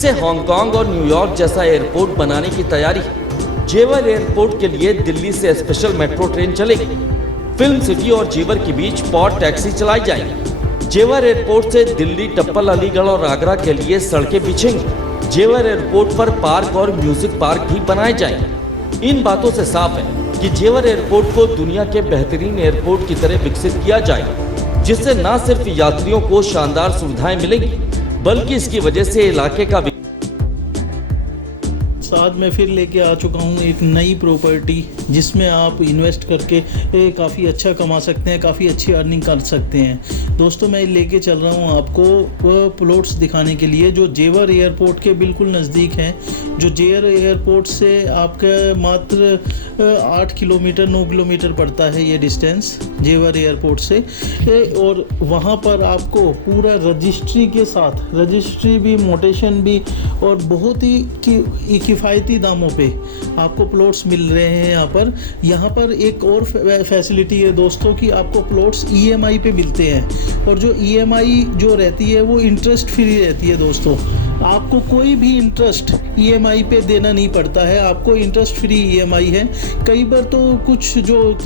से हांगकांग और न्यूयॉर्क जैसा एयरपोर्ट बनाने की तैयारी है। जेवर एयरपोर्ट के लिए दिल्ली से स्पेशल मेट्रो ट्रेन चलेगी। फिल्म सिटी और जेवर के बीच पॉड टैक्सी चलाई जाएगी। जेवर एयरपोर्ट से दिल्ली, टप्पल, अलीगढ़ और आगरा के लिए सड़कें बिछेंगी। जेवर एयरपोर्ट पर पार्क और म्यूजिक पार्क भी बनाए जाएंगे। इन बातों से साफ है कि जेवर एयरपोर्ट को दुनिया के बेहतरीन एयरपोर्ट की तरह विकसित किया जाएगा, जिससे न सिर्फ यात्रियों को शानदार सुविधाएं मिलेंगी, बल्कि इसकी वजह से इलाके का साथ में फिर लेके आ चुका हूँ एक नई प्रॉपर्टी जिसमें आप इन्वेस्ट करके काफ़ी अच्छा कमा सकते हैं, काफ़ी अच्छी अर्निंग कर सकते हैं। दोस्तों मैं लेके चल रहा हूँ आपको वह प्लॉट्स दिखाने के लिए जो जेवर एयरपोर्ट के बिल्कुल नज़दीक हैं। जो जेवर एयरपोर्ट से आपका मात्र 8 किलोमीटर 9 किलोमीटर पड़ता है ये डिस्टेंस जेवर एयरपोर्ट से। और वहाँ पर आपको पूरा रजिस्ट्री के साथ, रजिस्ट्री भी, मोटेशन भी और बहुत ही किफ़ायती दामों पे आपको प्लॉट्स मिल रहे हैं। यहाँ पर एक और फैसिलिटी है दोस्तों कि आपको प्लॉट्स EMI पे मिलते हैं, और जो EMI जो रहती है वो इंटरेस्ट फ्री रहती है दोस्तों। आपको कोई भी इंटरेस्ट EMI पे देना नहीं पड़ता है, आपको इंटरेस्ट फ्री EMI है। कई बार तो कुछ जो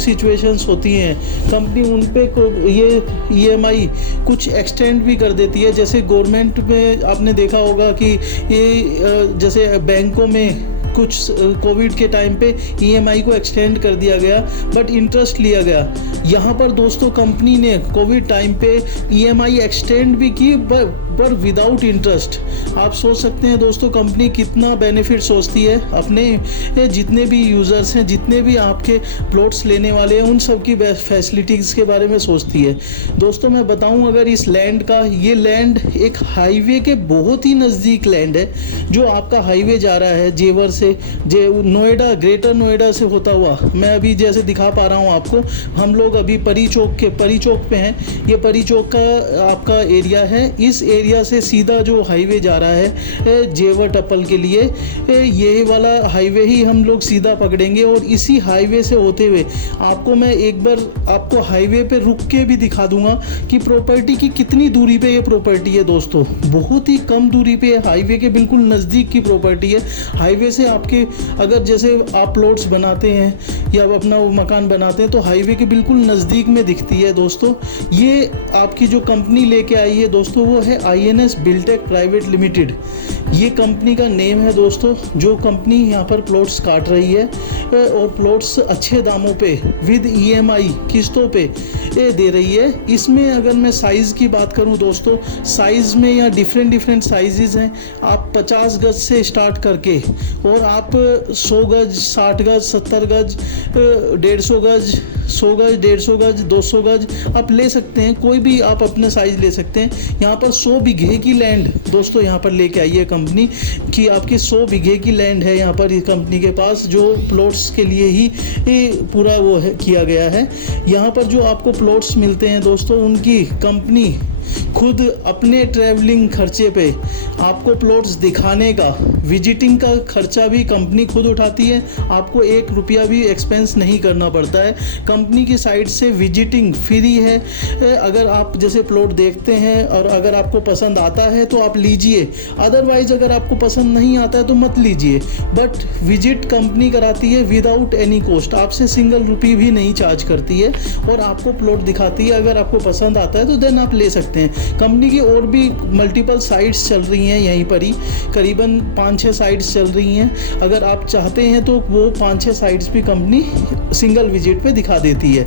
सिचुएशंस होती हैं कंपनी उन पे ये EMI कुछ एक्सटेंड भी कर देती है। जैसे गवर्नमेंट में आपने देखा होगा कि ये जैसे बैंकों में कुछ कोविड के टाइम पे EMI को एक्सटेंड कर दिया गया, बट इंटरेस्ट लिया गया। यहाँ पर दोस्तों कंपनी ने कोविड टाइम पे EMI एक्सटेंड भी की, पर विदाउट इंटरेस्ट। आप सोच सकते हैं दोस्तों कंपनी कितना बेनिफिट सोचती है अपने जितने भी यूज़र्स हैं, जितने भी आपके प्लॉट्स लेने वाले हैं, उन सब की फैसिलिटीज़ के बारे में सोचती है। दोस्तों मैं बताऊं, अगर इस लैंड का, ये लैंड एक हाईवे के बहुत ही नज़दीक लैंड है। जो आपका हाईवे जा रहा है जेवर से नोएडा, ग्रेटर नोएडा से होता हुआ, मैं अभी जैसे दिखा पा रहा हूँ आपको, हम लोग अभी परी चौक पे हैं। ये परी चौक का आपका एरिया है। इस एरिया से सीधा जो हाईवे जा रहा है जेवर टप्पल के लिए, ये वाला हाईवे ही हम लोग सीधा पकड़ेंगे। और इसी हाईवे से होते हुए आपको मैं एक बार आपको हाईवे पे रुक के भी दिखा दूंगा कि प्रॉपर्टी की कितनी दूरी पे ये प्रॉपर्टी है दोस्तों। बहुत ही कम दूरी पे, हाईवे के बिल्कुल नज़दीक की प्रॉपर्टी है। हाईवे से आपके अगर जैसे आप प्लॉट्स बनाते हैं या अपना मकान बनाते हैं तो हाईवे के बिल्कुल नज़दीक में दिखती है दोस्तों। ये आपकी जो कंपनी लेके आई है दोस्तों वो है INS बिल्टेक प्राइवेट लिमिटेड। ये कंपनी का नेम है दोस्तों। जो कंपनी यहाँ पर प्लॉट्स काट रही है और प्लॉट्स अच्छे दामों पे विद EMI किस्तों पे दे रही है। इसमें अगर मैं साइज़ की बात करूँ दोस्तों, साइज़ में या डिफरेंट साइजेस हैं। आप 50 गज से स्टार्ट करके और आप 100 गज, 60 गज, 70 गज, 150 गज, 100 गज, 150 गज, 200 गज आप ले सकते हैं। कोई भी आप अपना साइज़ ले सकते हैं। यहाँ पर 100 बीघे की लैंड दोस्तों यहाँ पर लेके आई है कंपनी कि आपकी 100 बीघे की लैंड है यहाँ पर इस कंपनी के पास, जो प्लॉट्स के लिए ही पूरा वो है किया गया है। यहाँ पर जो आपको प्लॉट्स मिलते हैं दोस्तों, उनकी कंपनी खुद अपने ट्रैवलिंग खर्चे पे आपको प्लॉट्स दिखाने का, विजिटिंग का खर्चा भी कंपनी खुद उठाती है। आपको 1 रुपया भी एक्सपेंस नहीं करना पड़ता है। कंपनी की साइड से विजिटिंग फ्री है। अगर आप जैसे प्लॉट देखते हैं और अगर आपको पसंद आता है तो आप लीजिए, अदरवाइज अगर आपको पसंद नहीं आता है तो मत लीजिए। बट विजिट कंपनी कराती है विदाउट एनी कॉस्ट, आपसे सिंगल रुपी भी नहीं चार्ज करती है और आपको प्लॉट दिखाती है। अगर आपको पसंद आता है तो देन आप ले सकते हैं। कंपनी की और भी मल्टीपल साइट्स चल रही हैं यहीं पर ही, करीबन 5-6 साइट्स चल रही हैं। अगर आप चाहते हैं तो वो 5-6 साइट्स भी कंपनी सिंगल विजिट पे दिखा देती है।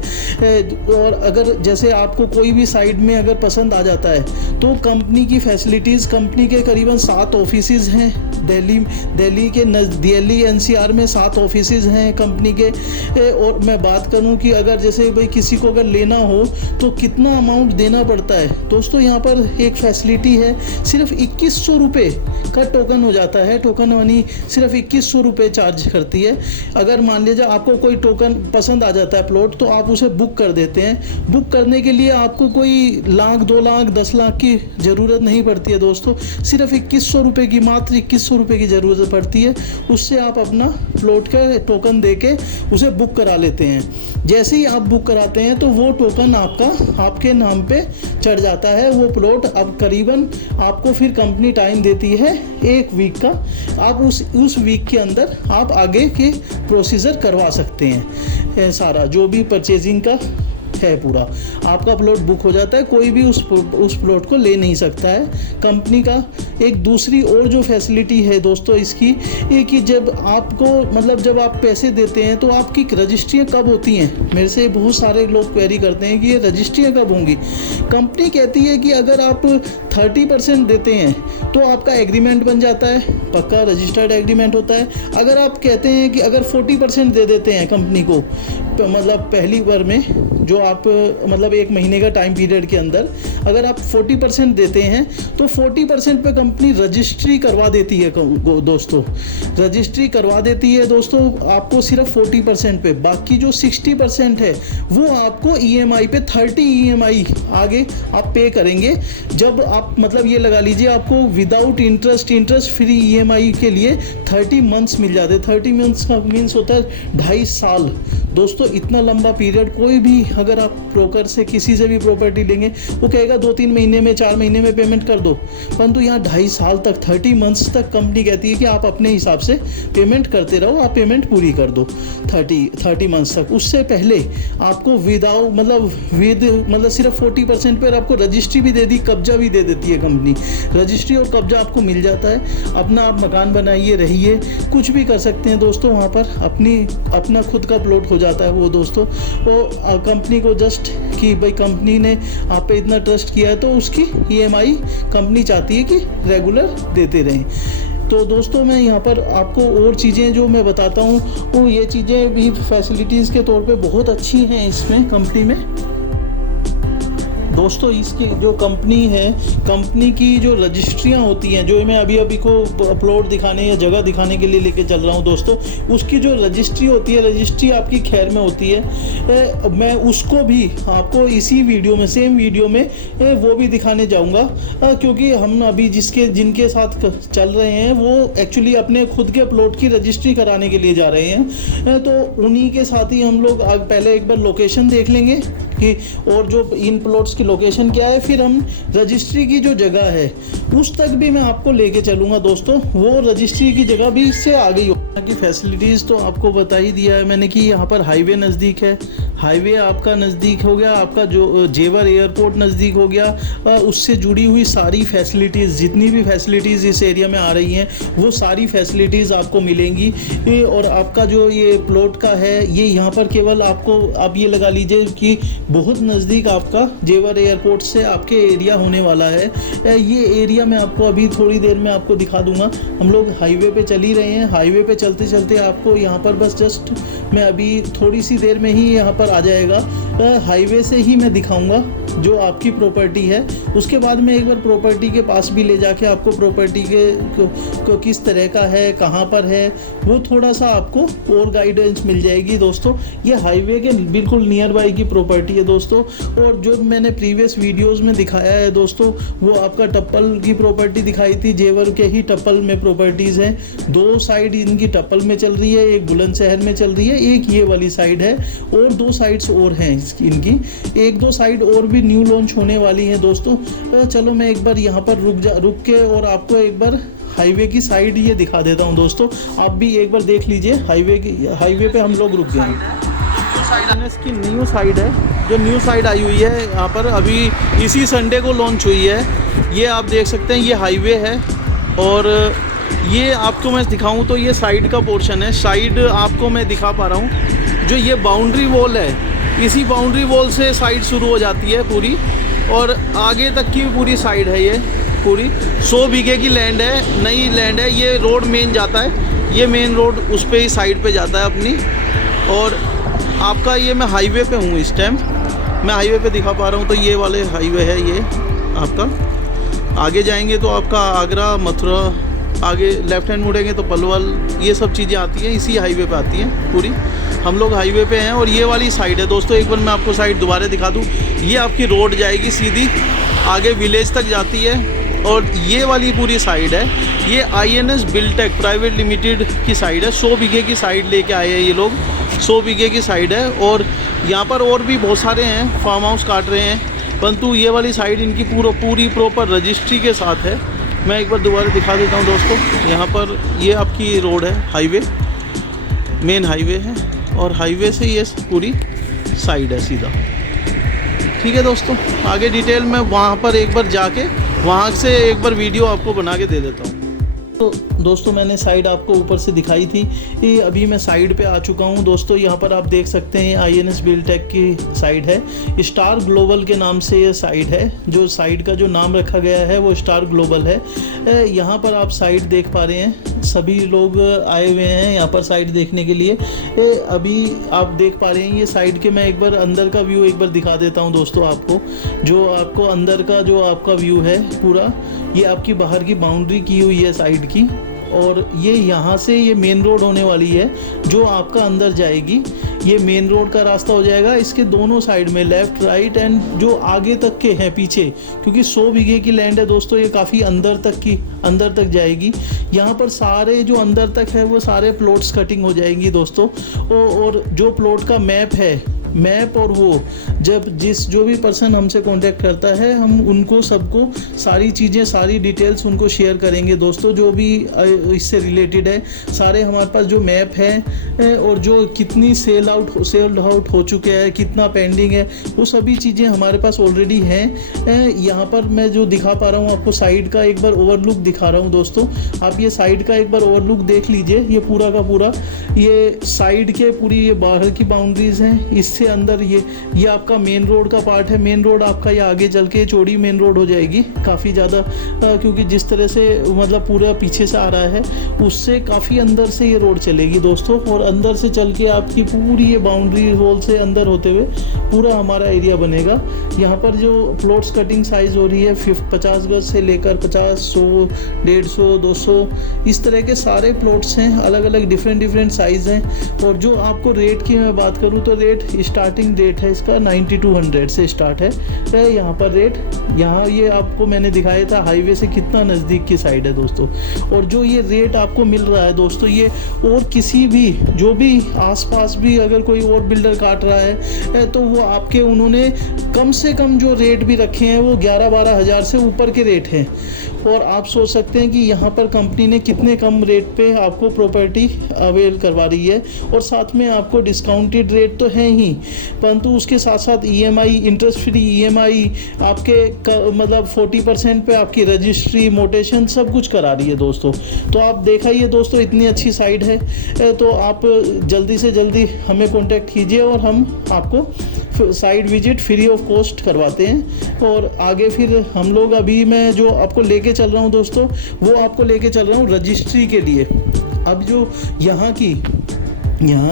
और अगर जैसे आपको कोई भी साइट में अगर पसंद आ जाता है तो कंपनी की फैसिलिटीज़, कंपनी के करीबन 7 ऑफिसेज हैं दिल्ली NCR में 7 ऑफिसेज हैं कंपनी के। और मैं बात करूं कि अगर जैसे भाई किसी को अगर लेना हो तो कितना अमाउंट देना पड़ता है दोस्तों, यहाँ पर एक फैसिलिटी है, सिर्फ 2100 रुपये का टोकन हो जाता है। टोकन मनी सिर्फ 2100 रुपये चार्ज करती है। अगर मान लीजिए आपको कोई टोकन पसंद आ जाता है प्लॉट तो आप उसे बुक कर देते हैं। बुक करने के लिए आपको कोई लाख, 2 लाख, 10 लाख की ज़रूरत नहीं पड़ती है दोस्तों। सिर्फ 2100 रुपये की, मात्र 2100 रुपये की ज़रूरत पड़ती है। उससे आप अपना प्लॉट का टोकन दे के उसे बुक करा लेते हैं। जैसे ही आप बुक कराते हैं तो वो टोकन आपके नाम पे चढ़ जाता है वो प्लॉट। अब करीबन आपको फिर कंपनी टाइम देती है 1 वीक का, आप उस वीक के अंदर आप आगे के प्रोसीजर करवा सकते हैं। सारा जो भी परचेजिंग का है पूरा आपका प्लॉट बुक हो जाता है, कोई भी उस प्लॉट को ले नहीं सकता है। कंपनी का एक दूसरी और जो फैसिलिटी है दोस्तों इसकी, ये कि जब आपको मतलब जब आप पैसे देते हैं तो आपकी रजिस्ट्रियाँ कब होती हैं। मेरे से बहुत सारे लोग क्वेरी करते हैं कि ये रजिस्ट्रियाँ कब होंगी। कंपनी कहती है कि अगर आप 30% देते हैं तो आपका एग्रीमेंट बन जाता है, पक्का रजिस्टर्ड एग्रीमेंट होता है। अगर आप कहते हैं कि अगर 40% दे देते हैं कंपनी को, मतलब पहली बार में जो आप मतलब 1 महीने का टाइम पीरियड के अंदर अगर आप 40% देते हैं तो 40% पे कंपनी रजिस्ट्री करवा देती है दोस्तों, रजिस्ट्री करवा देती है दोस्तों आपको सिर्फ 40% पे। बाकी जो 60% है वो आपको EMI पे 30 EMI आगे आप पे करेंगे। जब आप मतलब ये लगा लीजिए आपको विदाउट इंटरेस्ट फ्री EMI के लिए 30 मंथ्स मिल जाते हैं। 30 मंथ्स का मीन्स होता है 2.5 साल दोस्तों। इतना लंबा पीरियड कोई भी अगर आप ब्रोकर से किसी से भी प्रॉपर्टी लेंगे वो कहेगा 2-3 महीने में 4 महीने में पेमेंट कर दो, परंतु यहाँ 2.5 साल तक 30 मंथ्स तक कंपनी कहती है कि आप अपने हिसाब से पेमेंट करते रहो, आप पेमेंट पूरी कर दो 30 मंथ्स तक। उससे पहले आपको मतलब सिर्फ 40% पर आपको रजिस्ट्री भी दे दी, कब्जा भी दे देती है कंपनी। रजिस्ट्री और कब्जा आपको मिल जाता है, अपना आप मकान बनाइए रहिए, कुछ भी कर सकते हैं दोस्तों वहाँ पर, अपना खुद का प्लॉट हो जाता है वो दोस्तों। वो कंपनी को जस्ट कि भाई कंपनी ने आप पे इतना ट्रस्ट किया है तो उसकी EMI कंपनी चाहती है कि रेगुलर देते रहें। तो दोस्तों मैं यहाँ पर आपको और चीज़ें जो मैं बताता हूँ वो ये चीज़ें भी फैसिलिटीज़ के तौर पे बहुत अच्छी हैं इसमें कंपनी में दोस्तों। इसकी जो कंपनी है, कंपनी की जो रजिस्ट्रियाँ होती हैं, जो मैं अभी को प्लॉट दिखाने या जगह दिखाने के लिए लेके चल रहा हूँ दोस्तों, उसकी जो रजिस्ट्री होती है, रजिस्ट्री आपकी खैर में होती है। मैं उसको भी आपको इसी वीडियो में, सेम वीडियो में वो भी दिखाने जाऊँगा, क्योंकि हम अभी जिनके साथ चल रहे हैं वो एक्चुअली अपने खुद के प्लॉट की रजिस्ट्री कराने के लिए जा रहे हैं। तो उन्हीं के साथ ही हम लोग पहले एक बार लोकेशन देख लेंगे कि और जो इन प्लॉट्स की लोकेशन क्या है, फिर हम रजिस्ट्री की जो जगह है उस तक भी मैं आपको लेके चलूँगा दोस्तों। वो रजिस्ट्री की जगह भी इससे आ गई हो की फैसिलिटीज़ तो आपको बता ही दिया है मैंने कि यहाँ पर हाईवे नज़दीक है, हाईवे आपका नज़दीक हो गया, आपका जो जेवर एयरपोर्ट नज़दीक हो गया, उससे जुड़ी हुई सारी फैसिलिटीज़, जितनी भी फैसिलिटीज़ इस एरिया में आ रही हैं वो सारी फैसिलिटीज़ आपको मिलेंगी। और आपका जो ये प्लॉट का है ये यहाँ पर केवल आपको आप ये लगा लीजिए कि बहुत नज़दीक आपका जेवर एयरपोर्ट से आपके एरिया होने वाला है। ये एरिया मैं आपको अभी थोड़ी देर में आपको दिखा दूंगा। हम लोग हाईवे पे चल ही रहे हैं, हाईवे पे चलते चलते आपको यहाँ पर बस जस्ट मैं अभी थोड़ी सी देर में ही यहाँ पर आ जाएगा, हाईवे से ही मैं दिखाऊंगा जो आपकी प्रॉपर्टी है। उसके बाद में एक बार प्रॉपर्टी के पास भी ले जाके आपको प्रॉपर्टी को किस तरह का है, कहाँ पर है, वो थोड़ा सा आपको और गाइडेंस मिल जाएगी दोस्तों। ये हाईवे के बिल्कुल नियर बाई की प्रॉपर्टी है दोस्तों। और जो मैंने प्रीवियस वीडियोस में दिखाया है दोस्तों वो आपका टप्पल की प्रॉपर्टी दिखाई थी, जेवर के ही टप्पल में प्रॉपर्टीज़ हैं। 2 साइड इनकी टप्पल में चल रही है, एक बुलंदशहर में चल रही है, एक ये वाली साइड है और 2 साइड्स और हैं इनकी, 1-2 साइड और भी न्यू लॉन्च होने वाली हैं दोस्तों। चलो मैं एक बार यहाँ पर रुक के और आपको एक बार हाईवे की साइड ये दिखा देता हूँ दोस्तों। आप भी एक बार देख लीजिए, हाईवे पे हम लोग रुक गए हैं। इसकी न्यू साइड है, जो न्यू साइड आई हुई है यहाँ पर, अभी इसी संडे को लॉन्च हुई है। ये आप देख सकते हैं, ये हाईवे है और ये आपको मैं दिखाऊं तो ये साइड का पोर्शन है। साइड आपको मैं दिखा पा रहा हूँ, जो ये बाउंड्री वॉल है, इसी बाउंड्री वॉल से साइड शुरू हो जाती है पूरी और आगे तक की पूरी साइड है। ये पूरी 100 बीघे की लैंड है, नई लैंड है। ये रोड मेन जाता है, ये मेन रोड उस पे ही साइड पे जाता है अपनी। और आपका ये मैं हाईवे पे हूँ इस टाइम, मैं हाईवे पे दिखा पा रहा हूँ। तो ये वाले हाईवे है ये आपका। आगे जाएंगे तो आपका आगरा, मथुरा, आगे लेफ्ट हैंड मुड़ेंगे तो पलवल, ये सब चीज़ें आती हैं, इसी हाईवे पे आती हैं पूरी। हम लोग हाईवे पे हैं और ये वाली साइड है दोस्तों। एक बार मैं आपको साइड दोबारा दिखा दूँ, ये आपकी रोड जाएगी सीधी आगे विलेज तक जाती है और ये वाली पूरी साइड है, ये INS बिल्टेक प्राइवेट लिमिटेड की साइड है। 100 बीघे की साइड लेके आए हैं ये लोग, 100 बीघे की साइड है। और यहाँ पर और भी बहुत सारे हैं, फार्म हाउस काट रहे हैं। परंतु ये वाली साइड इनकी पूरी प्रॉपर रजिस्ट्री के साथ है। मैं एक बार दोबारा दिखा देता हूँ दोस्तों। यहाँ पर ये आपकी रोड है, हाईवे, मेन हाईवे है, और हाईवे से ये पूरी साइड है सीधा। ठीक है दोस्तों, आगे डिटेल में वहाँ पर एक बार जाके वहाँ से एक बार वीडियो आपको बना के दे देता हूँ। तो दोस्तों मैंने साइड आपको ऊपर से दिखाई थी, ये अभी मैं साइड पे आ चुका हूँ दोस्तों। यहाँ पर आप देख सकते हैं INS बिल्डटेक की साइड है, स्टार ग्लोबल के नाम से ये साइड है। जो साइड का जो नाम रखा गया है वो स्टार ग्लोबल है। यहाँ पर आप साइड देख पा रहे हैं, सभी लोग आए हुए हैं यहाँ पर साइड देखने के लिए। अभी आप देख पा रहे हैं ये साइड के, मैं एक बार अंदर का व्यू एक बार दिखा देता हूँ दोस्तों आपको। जो आपको अंदर का जो आपका व्यू है पूरा, ये आपकी बाहर की बाउंड्री की हुई है साइड की, और ये यहाँ से ये मेन रोड होने वाली है जो आपका अंदर जाएगी। ये मेन रोड का रास्ता हो जाएगा। इसके दोनों साइड में लेफ्ट राइट एंड जो आगे तक के हैं पीछे, क्योंकि 100 बीघे की लैंड है दोस्तों, ये काफ़ी अंदर तक जाएगी। यहाँ पर सारे जो अंदर तक है वो सारे प्लॉट्स कटिंग हो जाएंगी दोस्तों। और जो प्लॉट का मैप और वो जो भी पर्सन हमसे कांटेक्ट करता है, हम उनको सबको सारी चीज़ें, सारी डिटेल्स उनको शेयर करेंगे दोस्तों। जो भी इससे रिलेटेड है सारे हमारे पास जो मैप है, और जो कितनी सेल्ड आउट हो चुके हैं, कितना पेंडिंग है, वो सभी चीज़ें हमारे पास ऑलरेडी हैं। यहाँ पर मैं जो दिखा पा रहा हूँ आपको साइड का एक बार ओवरलुक दिखा रहा हूँ दोस्तों। आप ये साइड का एक बार ओवरलुक देख लीजिए। ये पूरा का पूरा ये साइड के पूरी ये बाहर की बाउंड्रीज हैं। इससे अंदर ये आपका मेन रोड का पार्ट है। मेन रोड आपका ये आगे चल के चौड़ी मेन रोड हो जाएगी काफ़ी ज़्यादा, क्योंकि जिस तरह से मतलब पूरा पीछे से आ रहा है उससे काफ़ी अंदर से ये रोड चलेगी दोस्तों। और अंदर से चल के आपकी पूरी ये बाउंड्री वॉल से अंदर होते हुए पूरा हमारा एरिया बनेगा। यहाँ पर जो प्लॉट्स कटिंग साइज़ हो रही है 50 गज से लेकर 50, 100, 150, 200 इस तरह के सारे प्लॉट्स हैं। अलग अलग डिफरेंट साइज़ हैं। और जो आपको रेट की मैं बात करूँ तो रेट स्टार्टिंग रेट है इसका 9200 से स्टार्ट है यहाँ पर रेट। यहाँ ये आपको मैंने दिखाया था हाईवे से कितना नज़दीक की साइड है दोस्तों। और जो ये रेट आपको मिल रहा है दोस्तों, ये और किसी भी जो भी आसपास भी अगर कोई और बिल्डर काट रहा है तो वो आपके उन्होंने कम से कम जो रेट भी रखे हैं वो 11-12 हज़ार से ऊपर के रेट हैं। और आप सोच सकते हैं कि यहाँ पर कंपनी ने कितने कम रेट पे आपको प्रॉपर्टी अवेल करवा रही है। और साथ में आपको डिस्काउंटेड रेट तो है ही, परंतु उसके साथ साथ EMI, इंटरेस्ट फ्री EMI आपके मतलब 40% पे आपकी रजिस्ट्री, मोटेशन सब कुछ करा रही है दोस्तों। तो आप देखा ही है दोस्तों, इतनी अच्छी साइट है। तो आप जल्दी से जल्दी हमें कॉन्टेक्ट कीजिए और हम आपको site visit free of cost करवाते हैं। और आगे फिर हम लोग, अभी मैं जो आपको लेके चल रहा हूँ दोस्तों, वो आपको लेके चल रहा हूँ रजिस्ट्री के लिए। अब जो यहाँ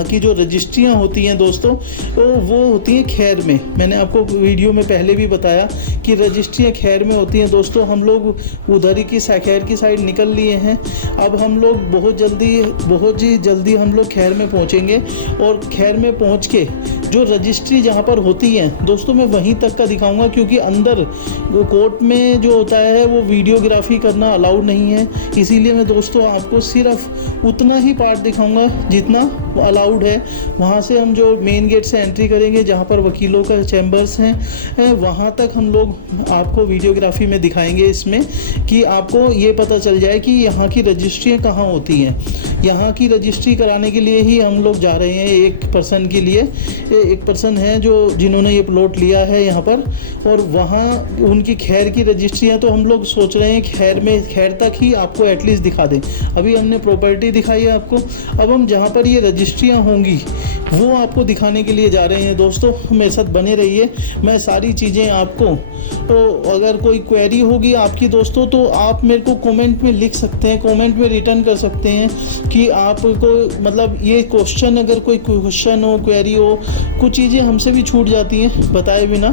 की जो रजिस्ट्रियाँ होती हैं दोस्तों, तो वो होती हैं खैर में। मैंने आपको वीडियो में पहले भी बताया कि रजिस्ट्रियाँ खैर में होती हैं दोस्तों। हम लोग उधर ही की खैर की साइड निकल लिए हैं। अब हम लोग बहुत ही जल्दी हम लोग खैर में पहुँचेंगे। और खैर में पहुँच के जो रजिस्ट्री जहाँ पर होती हैं दोस्तों, मैं वहीं तक का दिखाऊंगा, क्योंकि अंदर कोर्ट में जो होता है वो वीडियोग्राफी करना अलाउड नहीं है। इसीलिए मैं दोस्तों आपको सिर्फ उतना ही पार्ट दिखाऊंगा जितना अलाउड है। वहाँ से हम जो मेन गेट से एंट्री करेंगे, जहाँ पर वकीलों का चैम्बर्स हैं, वहाँ तक हम लोग आपको वीडियोग्राफी में दिखाएंगे, इसमें कि आपको ये पता चल जाए कि यहाँ की रजिस्ट्रियाँ कहाँ होती हैं। यहाँ की रजिस्ट्री कराने के लिए ही हम लोग जा रहे हैं। एक पर्सन के लिए, एक पर्सन है जिन्होंने ये प्लॉट लिया है यहाँ पर, और वहाँ उनकी खैर की रजिस्ट्रियाँ तो हम लोग सोच रहे हैं खैर तक ही आपको एटलीस्ट दिखा दें। अभी हमने प्रॉपर्टी दिखाई है आपको, अब हम जहाँ पर ये रजिस्ट्रियाँ होंगी वो आपको दिखाने के लिए जा रहे हैं दोस्तों। मेरे साथ बने रहिए, मैं सारी चीज़ें आपको, तो अगर कोई क्वेरी होगी आपकी दोस्तों तो आप मेरे को कमेंट में लिख सकते हैं, कमेंट में रिटर्न कर सकते हैं कि आपको मतलब ये क्वेश्चन, अगर कोई क्वेश्चन हो, क्वेरी हो, कुछ चीज़ें हमसे भी छूट जाती हैं बताए बिना,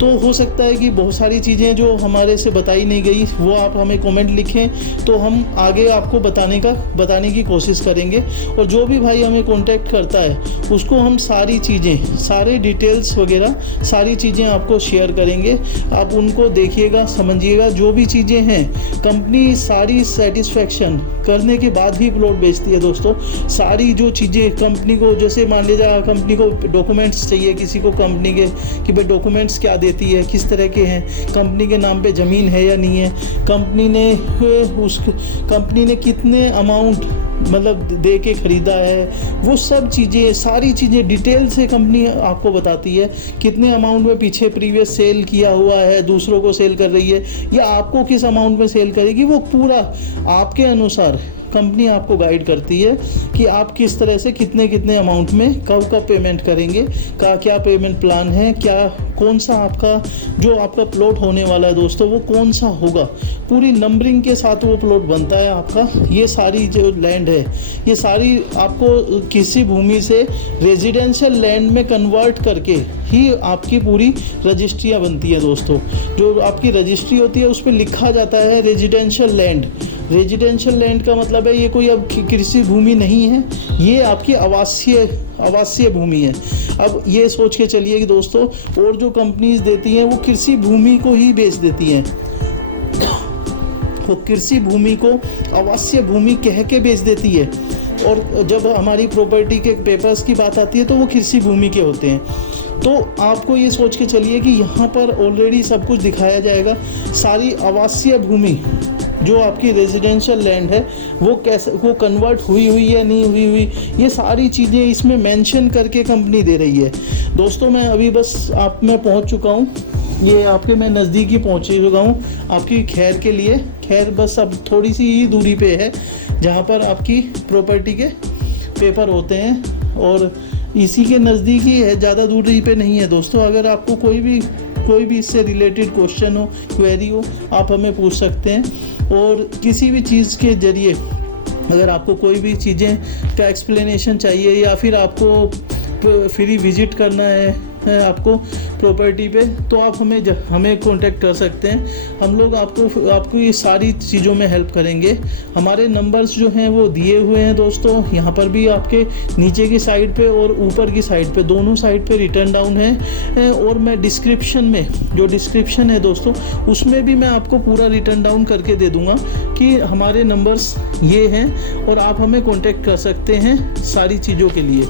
तो हो सकता है कि बहुत सारी चीज़ें जो हमारे से बताई नहीं गई वो आप हमें कमेंट लिखें, तो हम आगे आपको बताने की कोशिश करेंगे। और जो भी भाई हमें कांटेक्ट करता है उसको हम सारी चीज़ें, सारे डिटेल्स वगैरह सारी चीज़ें आपको शेयर करेंगे। आप उनको देखिएगा, समझिएगा। जो भी चीज़ें हैं कंपनी सारी सेटिस्फेक्शन करने के बाद ही प्लॉट बेचती है दोस्तों। सारी जो चीज़ें कंपनी को, जैसे मान लीजिए कंपनी को डॉक्यूमेंट डॉक्यूमेंट्स चाहिए किसी को कंपनी के, कि भाई डॉक्यूमेंट्स क्या देती है, किस तरह के हैं, कंपनी के नाम पे ज़मीन है या नहीं है, कंपनी ने कितने अमाउंट मतलब दे के ख़रीदा है, वो सब चीज़ें, सारी चीज़ें डिटेल से कंपनी आपको बताती है। कितने अमाउंट में पीछे प्रीवियस सेल किया हुआ है, दूसरों को सेल कर रही है, या आपको किस अमाउंट में सेल करेगी, वो पूरा आपके अनुसार कंपनी आपको गाइड करती है कि आप किस तरह से कितने कितने अमाउंट में कब कब पेमेंट करेंगे, का क्या पेमेंट प्लान है, क्या कौन सा आपका जो आपका प्लॉट होने वाला है दोस्तों वो कौन सा होगा, पूरी नंबरिंग के साथ वो प्लॉट बनता है आपका। ये सारी जो लैंड है ये सारी आपको किसी भूमि से रेजिडेंशियल लैंड में कन्वर्ट करके ही आपकी पूरी रजिस्ट्रियाँ बनती हैं दोस्तों। जो आपकी रजिस्ट्री होती है उस पर लिखा जाता है रेजिडेंशियल लैंड। रेजिडेंशियल लैंड का मतलब है ये कोई अब कृषि भूमि नहीं है, ये आपकी आवासीय भूमि है। अब ये सोच के चलिए कि दोस्तों और जो कंपनीज देती हैं वो कृषि भूमि को ही बेच देती हैं, वो कृषि भूमि को आवासीय भूमि कह के बेच देती है, और जब हमारी प्रॉपर्टी के पेपर्स की बात आती है तो वो कृषि भूमि के होते हैं। तो आपको ये सोच के चलिए कि यहाँ पर ऑलरेडी सब कुछ दिखाया जाएगा, सारी आवासीय भूमि जो आपकी रेजिडेंशियल लैंड है वो कैसे, वो कन्वर्ट हुई या नहीं हुई, ये सारी चीज़ें इसमें मेंशन करके कंपनी दे रही है दोस्तों। मैं अभी बस मैं पहुंच चुका हूं, ये आपके मैं नज़दीकी पहुंच चुका हूं आपकी खैर के लिए। खैर बस अब थोड़ी सी ही दूरी पे है जहां पर आपकी प्रॉपर्टी के पेपर होते हैं, और इसी के नज़दीक ही है, ज़्यादा दूरी पे नहीं है दोस्तों। अगर आपको कोई भी इससे रिलेटेड क्वेश्चन हो, क्वेरी हो, आप हमें पूछ सकते हैं। और किसी भी चीज़ के ज़रिए अगर आपको कोई भी चीज़ें का एक्सप्लेनेशन चाहिए या फिर आपको फ्री विजिट करना है आपको प्रॉपर्टी पे, तो आप हमें कांटेक्ट कर सकते हैं। हम लोग आपको ये सारी चीज़ों में हेल्प करेंगे। हमारे नंबर्स जो हैं वो दिए हुए हैं दोस्तों, यहाँ पर भी आपके नीचे की साइड पे और ऊपर की साइड पे, दोनों साइड पे रिटर्न डाउन है। और मैं डिस्क्रिप्शन में जो डिस्क्रिप्शन है दोस्तों उसमें भी मैं आपको पूरा रिटर्न डाउन करके दे दूँगा कि हमारे नंबर्स ये हैं और आप हमें कॉन्टेक्ट कर सकते हैं सारी चीज़ों के लिए।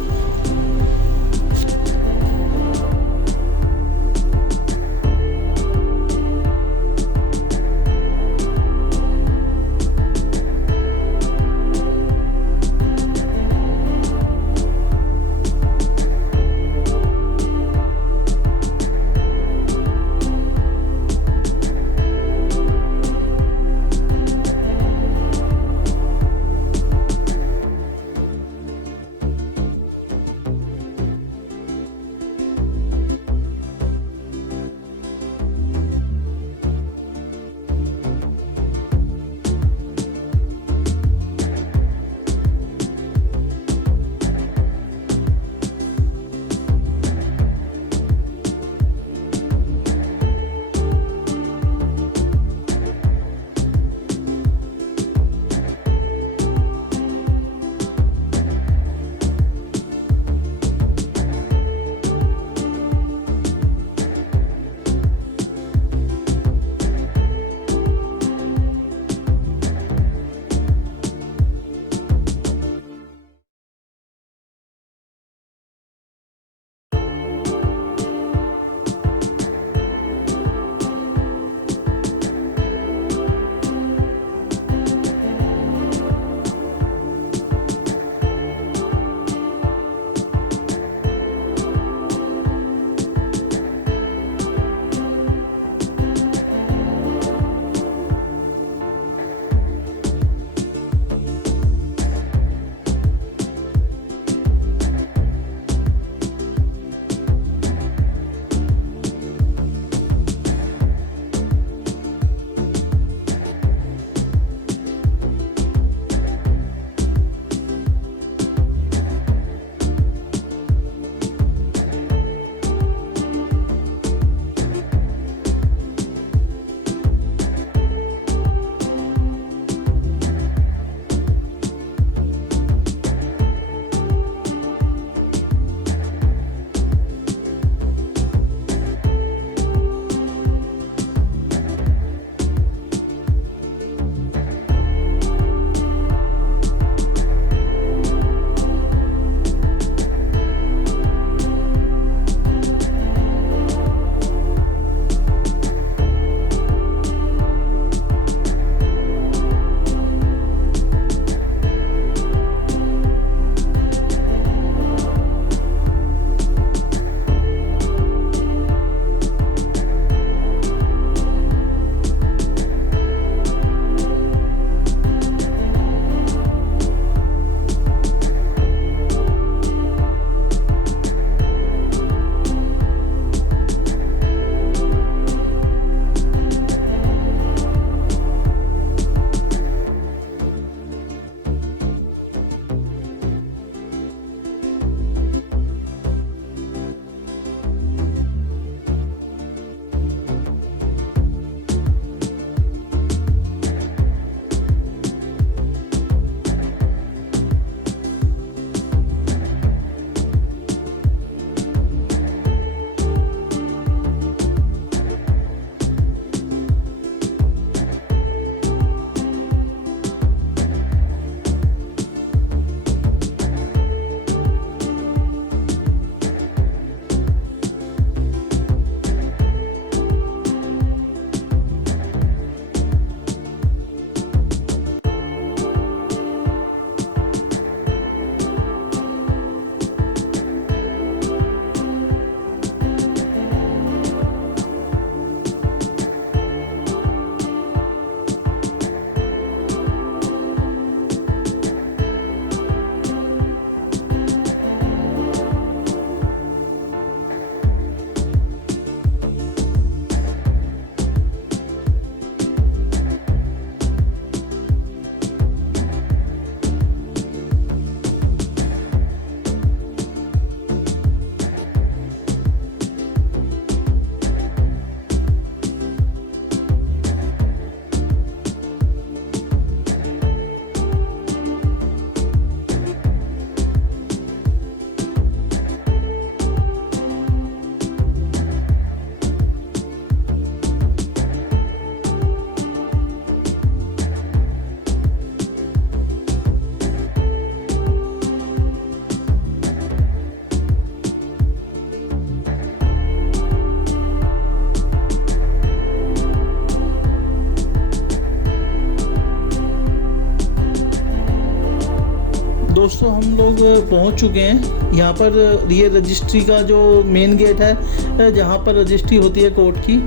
दोस्तों हम लोग पहुंच चुके हैं यहाँ पर। ये रजिस्ट्री का जो मेन गेट है जहाँ पर रजिस्ट्री होती है कोर्ट की,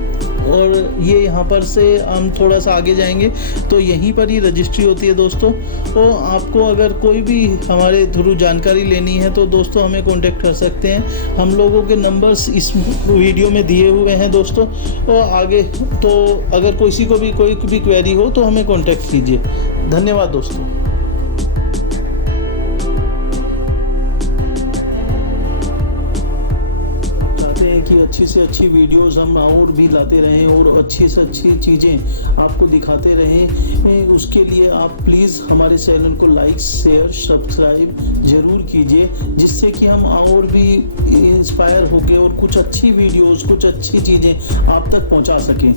और ये यहाँ पर से हम थोड़ा सा आगे जाएंगे तो यहीं पर ही रजिस्ट्री होती है दोस्तों। तो आपको अगर कोई भी हमारे थ्रू जानकारी लेनी है तो दोस्तों हमें कांटेक्ट कर सकते हैं। हम लोगों के नंबर्स इस वीडियो में दिए हुए हैं दोस्तों। और आगे तो अगर किसी को भी कोई भी क्वेरी हो तो हमें कांटेक्ट कीजिए। धन्यवाद दोस्तों। अच्छी से अच्छी वीडियोस हम और भी लाते रहें और अच्छी से अच्छी चीज़ें आपको दिखाते रहें। उसके लिए आप प्लीज़ हमारे चैनल को लाइक शेयर सब्सक्राइब ज़रूर कीजिए, जिससे कि हम और भी इंस्पायर होकर और कुछ अच्छी वीडियोस कुछ अच्छी चीज़ें आप तक पहुंचा सकें।